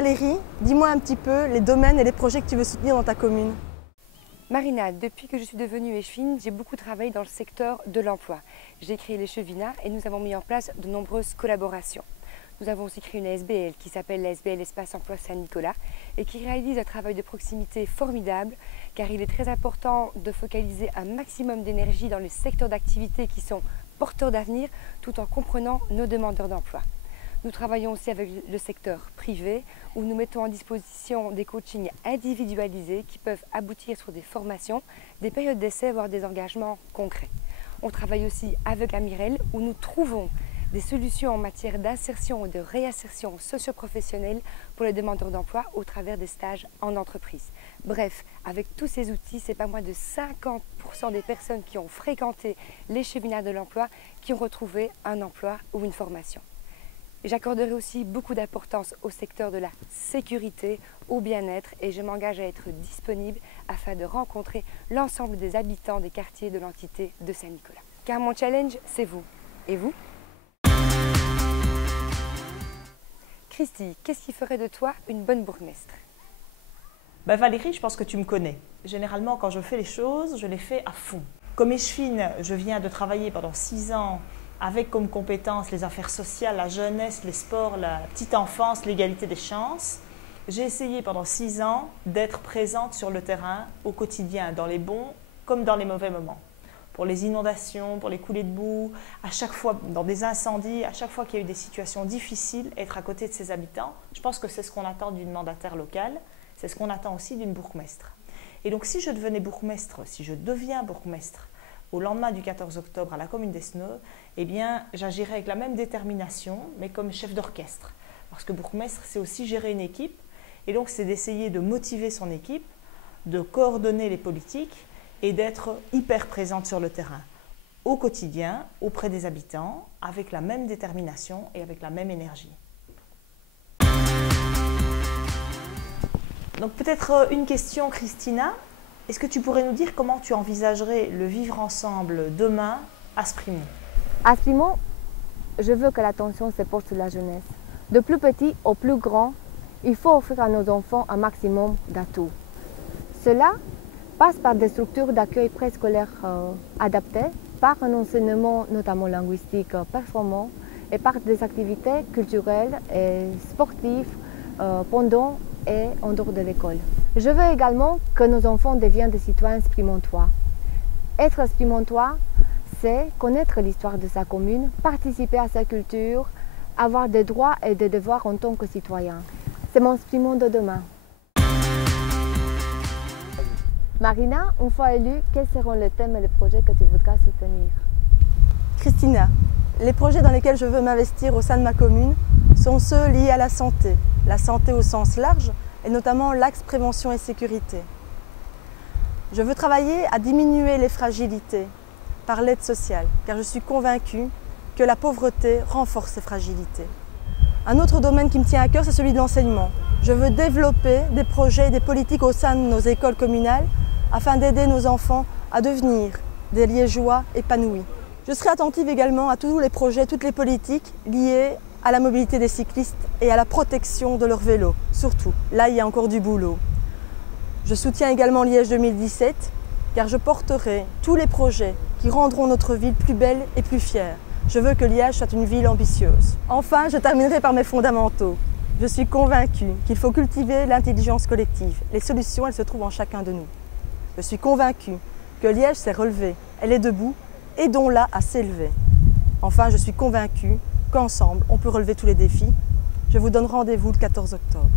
Valérie, dis-moi un petit peu les domaines et les projets que tu veux soutenir dans ta commune. Marina, depuis que je suis devenue échevine, j'ai beaucoup travaillé dans le secteur de l'emploi. J'ai créé l'échevinat et nous avons mis en place de nombreuses collaborations. Nous avons aussi créé une ASBL qui s'appelle l'ASBL Espace Emploi Saint-Nicolas et qui réalise un travail de proximité formidable car il est très important de focaliser un maximum d'énergie dans les secteurs d'activité qui sont porteurs d'avenir tout en comprenant nos demandeurs d'emploi. Nous travaillons aussi avec le secteur privé où nous mettons en disposition des coachings individualisés qui peuvent aboutir sur des formations, des périodes d'essai, voire des engagements concrets. On travaille aussi avec la Mirelle où nous trouvons des solutions en matière d'insertion et de réinsertion socio-professionnelle pour les demandeurs d'emploi au travers des stages en entreprise. Bref, avec tous ces outils, c'est pas moins de 50% des personnes qui ont fréquenté l'échevinat de l'emploi qui ont retrouvé un emploi ou une formation. J'accorderai aussi beaucoup d'importance au secteur de la sécurité, au bien-être et je m'engage à être disponible afin de rencontrer l'ensemble des habitants des quartiers de l'entité de Saint-Nicolas. Car mon challenge, c'est vous. Et vous? Christy, qu'est-ce qui ferait de toi une bonne bourgmestre? Valérie, je pense que tu me connais. Généralement, quand je fais les choses, je les fais à fond. Comme échevine, je viens de travailler pendant 6 ans avec comme compétences les affaires sociales, la jeunesse, les sports, la petite enfance, l'égalité des chances. J'ai essayé pendant 6 ans d'être présente sur le terrain au quotidien, dans les bons comme dans les mauvais moments. Pour les inondations, pour les coulées de boue, à chaque fois dans des incendies, à chaque fois qu'il y a eu des situations difficiles, être à côté de ses habitants, je pense que c'est ce qu'on attend d'une mandataire locale, c'est ce qu'on attend aussi d'une bourgmestre. Et donc si je devenais bourgmestre, si je deviens bourgmestre, au lendemain du 14 octobre à la commune d'Esneux, eh bien, j'agirai avec la même détermination, mais comme chef d'orchestre. Parce que bourgmestre, c'est aussi gérer une équipe, et donc c'est d'essayer de motiver son équipe, de coordonner les politiques et d'être hyper présente sur le terrain, au quotidien, auprès des habitants, avec la même détermination et avec la même énergie. Donc peut-être une question, Christina. Est-ce que tu pourrais nous dire comment tu envisagerais le vivre ensemble demain à Sprimont? À Sprimont, je veux que l'attention se porte sur la jeunesse. De plus petit au plus grand, il faut offrir à nos enfants un maximum d'atouts. Cela passe par des structures d'accueil préscolaire adaptées, par un enseignement notamment linguistique performant et par des activités culturelles et sportives pendant et en dehors de l'école. Je veux également que nos enfants deviennent des citoyens sprimontois. Être sprimontois, c'est connaître l'histoire de sa commune, participer à sa culture, avoir des droits et des devoirs en tant que citoyen. C'est mon Sprimont de demain. Marina, une fois élue, quels seront les thèmes et les projets que tu voudras soutenir? Christina, les projets dans lesquels je veux m'investir au sein de ma commune sont ceux liés à la santé au sens large, et notamment l'axe prévention et sécurité. Je veux travailler à diminuer les fragilités par l'aide sociale, car je suis convaincue que la pauvreté renforce ces fragilités. Un autre domaine qui me tient à cœur, c'est celui de l'enseignement. Je veux développer des projets et des politiques au sein de nos écoles communales afin d'aider nos enfants à devenir des Liégeois épanouis. Je serai attentive également à tous les projets, toutes les politiques liées à la mobilité des cyclistes et à la protection de leur vélo, surtout. Là, il y a encore du boulot. Je soutiens également Liège 2017, car je porterai tous les projets qui rendront notre ville plus belle et plus fière. Je veux que Liège soit une ville ambitieuse. Enfin, je terminerai par mes fondamentaux. Je suis convaincue qu'il faut cultiver l'intelligence collective. Les solutions, elles se trouvent en chacun de nous. Je suis convaincue que Liège s'est relevée, elle est debout, aidons-la à s'élever. Enfin, je suis convaincue qu'ensemble, on peut relever tous les défis. Je vous donne rendez-vous le 14 octobre.